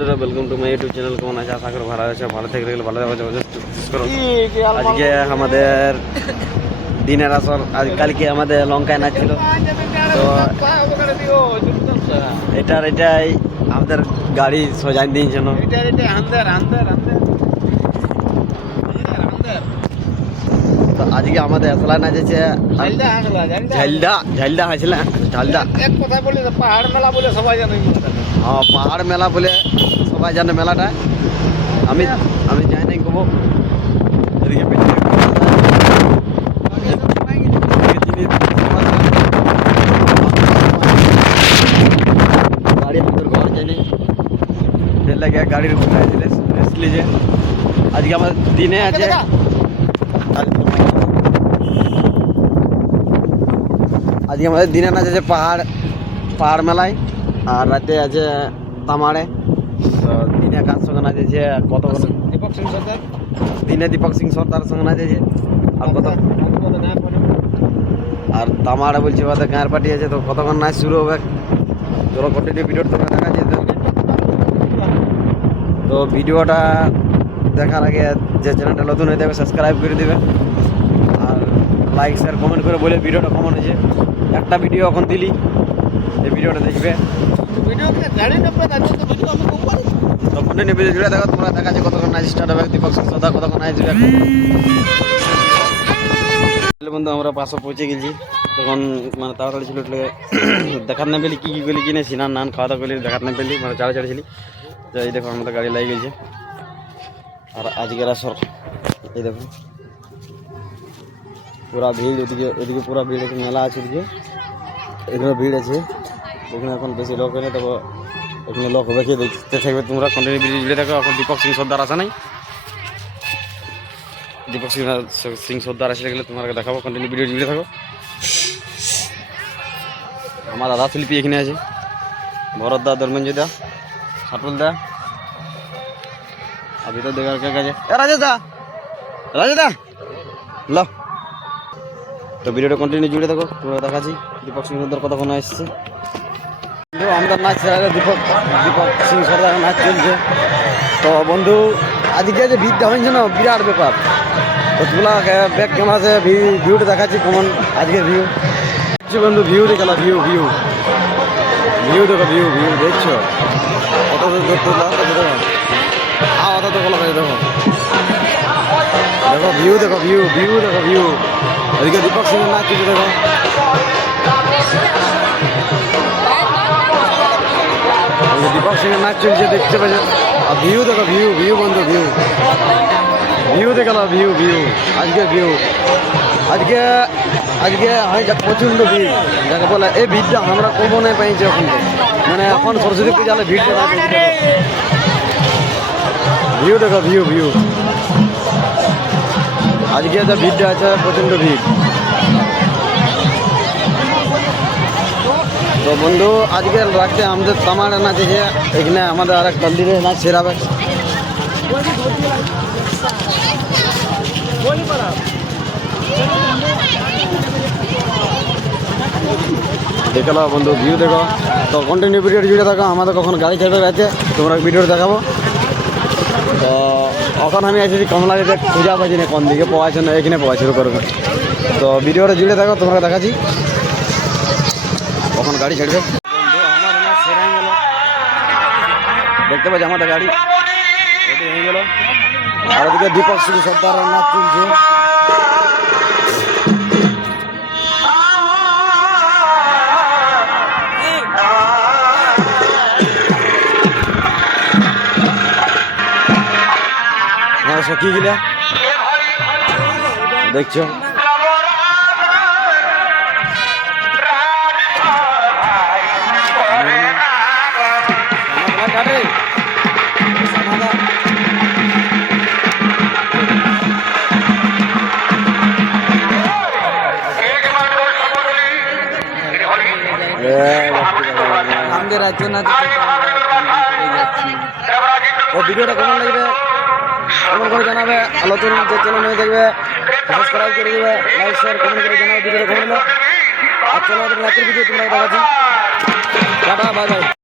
বন্ধুরা, welcome to my YouTube channel. কেমন আছে? আশা করি ভালো আছে। ভালো থেকে গেলে ভালো করো। আজকে আমাদের দিনের আসর, আজ কালকে আমাদের লঙ্কায় নাচ ছিল। তো এটাই আমাদের গাড়ি সজাই দিয়েছে। তো আজকে আমাদের আসলা নাচেছে ঝালদা হয়েছিল। ঝালদা পাহাড় মেলা বলে সবাই জানে। হ্যাঁ, পাহাড় মেলা বলে সবাই জানে মেলাটা। আমি আমি যাই নাই কব। এদিকে গাড়ি আমাদের ঘর যায়নি, লাগে গাড়ির রেসলি যে আজকে আমার দিনে আছে। আজকে আমাদের দিনে নাচ আছে পাহাড় মেলায়, আর রাতে আছে তামাড়ে। তো দিনে কার সঙ্গে নাচেছে কত দীপক সিং সরকার, দিনে দীপক সিং সর্দার সঙ্গে নাচেছে। আর কত আর তামাড়ে বলছে ওদের গাঁয়ের পার্টি আছে। তো কতক্ষণ নাচ শুরু হবে, চলো কন্টিনিউ ভিডিওটা তোমরা দেখা যেত। তো ভিডিওটা দেখার আগে যে চ্যানেলটা নতুন হয়ে যাবে সাবস্ক্রাইব করে দেবে, আর লাইক শেয়ার কমেন্ট করে বলে ভিডিওটা কেমন হয়েছে। একটা ভিডিও এখন দিলি, এই ভিডিওটা দেখবে। তো কন্টিনিউ ভিডিও জুড়ে দেখো, তোমরা দেখা যাচ্ছে কতক্ষণ নাচ স্টার্ট হবে, দীপক সিং সর্দার কতক্ষণ নাচ দিবে। বন্ধু, আমরা পাশে পৌঁছে গেছি। তখন মানে তাড়াতাড়ি ছিল, দেখার না পেলি কী করলি কিনে সিনান নান খাওয়া দাওয়া করলি, দেখার না পেলি মানে চাড়ে চাড়েছিলি। তো এই দেখো আমাদের গাড়ি লাগিয়ে গেছে। আর আজকের আসর এই দেখো, পুরা ভিড়। ওদিকে পুরা ভিড় আছে, মেলা আছে ওদিকে, এখানে ভিড় আছে। এখানে এখন বেশি লোক হয়নি, তবে এখানে লোক হবে কি দেখতে থাকবে তোমরা। কন্টিনিউ ভিডিও জুড়ে দেখো। এখন দীপক সিং সর্দার আসা নাই, দীপক সিং সর্দার আসলে গেলে তোমাকে দেখাবো। কন্টিনিউ ভিডিও জুড়ে থাকো। আমার দাদা শিল্পী এখানে আছে, ভরত দা, ধর্মেঞ্জু দা, সাটুল দা। আর ভিতর দেখার কে গেছে রাজা দা ল। তো ভিডিওটা কন্টিনিউ জুড়ে দেখো, তোমরা দেখাচ্ছি দীপক সিং সর্দার কতক্ষণ আসছে। আমাদের নাচ দীপক সিং সর্দার নাচ চলছে। তো বন্ধু, আজকে যে ভিড়টা হয়েছে না, বিরাট ব্যাপার। তো তোলা ব্যাক ক্যামেরাতে ভিউটা দেখাচ্ছি কেমন আজকের ভিউ। বন্ধু ভিউ দেখো, ভিউ দেখো, ভিউ দেখছো কত দেখো। অত তো বলা দেখো, ভিউ দেখো, ভিউ। এদিকে দীপক সিং নাচ চলছে দেখো। দীপক সিং নাচ চলছে দেখতে পাচ্ছ। আর ভিউ দেখো, ভিউ বন্ধু, ভিউ দেখো, ভিউ আজকে হয় যা প্রচণ্ড ভিড়, যাকে বলে এই ভিড়টা আমরা কমও নাই পাইছি এখন। মানে এখন সরস্বতী পূজা হলে ভিড়টা না। ভিউ দেখো, ভিউ আজকে যে ভিড়টা আছে প্রচণ্ড ভিড়। তো বন্ধু, আজকে রাখতে আমাদের তামাড়ে নাচেছে এখানে। আমাদের আরেক মন্দিরে নাচ সেরাবে। দেখে লো বন্ধু, ভিউ দেখো। তো কন্টিনিউ ভিডিও জুড়ে থাকো। আমাদের কখন গাড়ি ছাড়বে আছে তোমরা ভিডিও দেখাবো। তো এখন আমি এসেছি কমলাগিতে, খুঁজা পাচ্ছি না কোন দিকে পাওয়া না, এখানে পাওয়া শুরু করবে। তো ভিডিওটা জুড়ে থাকো, তোমরা দেখাচ্ছি কখন গাড়ি ছাড়বে। দেখতে পাচ্ছি আমাদের গাড়ি রেডি হয়ে গেল। আর ওদিকে দীপক সিং সর্দার নাচ চলছে। হ্যাঁ, সখী গিলা দেখছো। আমাদের রাজ্য না ভিডিওটা কেমন লাগবে কমেন্ট করে জানাবে। আলোচনা যে চ্যানেল হয়ে থাকবে সাবস্ক্রাইব করে দেবে, লাইক শেয়ার কমেন্ট করে জানাবে ভিডিওটা কেমন হলো। আর চলো আমাদের নাচের ভিডিও তোমরা দেখাচ্ছি। Tata, bye bye.